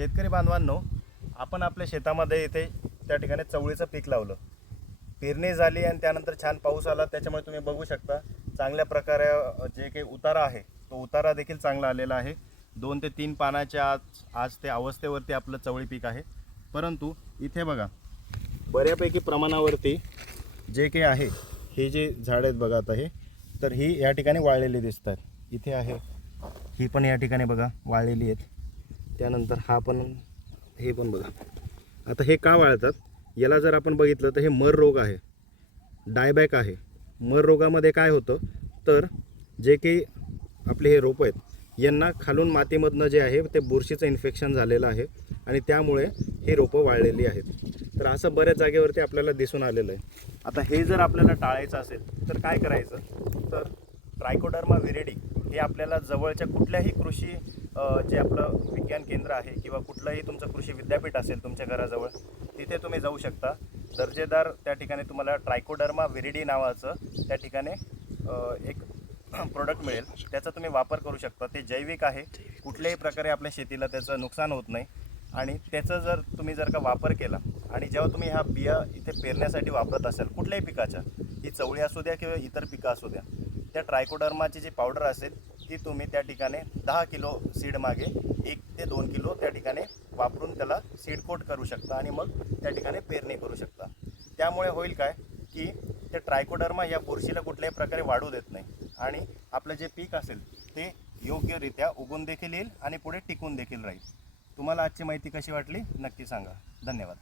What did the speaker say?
शेतकरी बांधवांनो, आपण आपल्या शेतामध्ये इथे त्या ठिकाणी चवळीचं पीक लावलं. पेरणी झाली आणि त्यानंतर छान पाऊस आला, त्याच्यामुळे तुम्ही बघू शकता चांगल्या प्रकारे जे काही उतारा आहे तो उतारा देखील चांगला आलेला आहे. 2 ते 3 पानाच्या आज ते अवस्थेवरती आपलं चवळी पीक आहे. परंतु इथे बघा, बऱ्यापैकी प्रमाणावरती जे काही आहे हे जे झाड आहेत बघा, आता हे तर ही या ठिकाणी वाळलेली दिसतात. इथे आहे, ही पण या ठिकाणी बघा वाळलेली आहेत. त्यानंतर हा पण, हे पण बघा. आता हे का वाळतात, याला जर आपण बघितलं तर हे मर रोग आहे, डायबॅक आहे. मर रोगामध्ये काय होतं तर जे काही आपले हे रोपं आहेत यांना खालून मातीमधनं जे आहे ते बुरशीचं इन्फेक्शन झालेलं आहे आणि त्यामुळे हे रोपं वाळलेली आहेत. तर असं बऱ्याच जागेवरती आपल्याला दिसून आलेलं आहे. आता हे जर आपल्याला टाळायचं असेल तर काय करायचं, तर ट्रायकोडर्मा विरिडी हे आपल्याला जवळच्या कुठल्याही कृषी जे आपलं विज्ञान केंद्र आहे किंवा कुठलंही तुमचं कृषी विद्यापीठ असेल तुमच्या घराजवळ, तिथे तुम्ही जाऊ शकता. दर्जेदार त्या ठिकाणी तुम्हाला ट्रायकोडर्मा विरिडी नावाचं त्या ठिकाणी एक प्रोडक्ट मिळेल. त्याचा तुम्ही वापर करू शकता. ते जैविक आहे, कुठल्याही प्रकारे आपल्या शेतीला त्याचं नुकसान होत नाही. आणि त्याचं जर तुम्ही का वापर केला आणि जेव्हा तुम्ही ह्या बिया इथे पेरण्यासाठी वापरत असाल कुठल्याही पिकाच्या, ही चवळी असू द्या किंवा इतर पिकं असू द्या, त्या ट्रायकोडर्माची जी पावडर असेल ती तुम्ही त्या ठिकाणी 10 किलो सीड मागे 1 ते 2 किलो त्या ठिकाणी वापरून त्याला सीड कोट करू शकता आणि मग त्या ठिकाणी पेरणी करू शकता. त्यामुळे होईल काय की ते ट्रायकोडर्मा या बुरशीला कुठल्याही प्रकारे वाढू देत नाही आणि आपलं जे पीक असेल ते योग्यरित्या उगून देखील येईल आणि पुढे टिकून देखील राहील. तुम्हाला आजची माहिती कशी वाटली नक्की सांगा. धन्यवाद.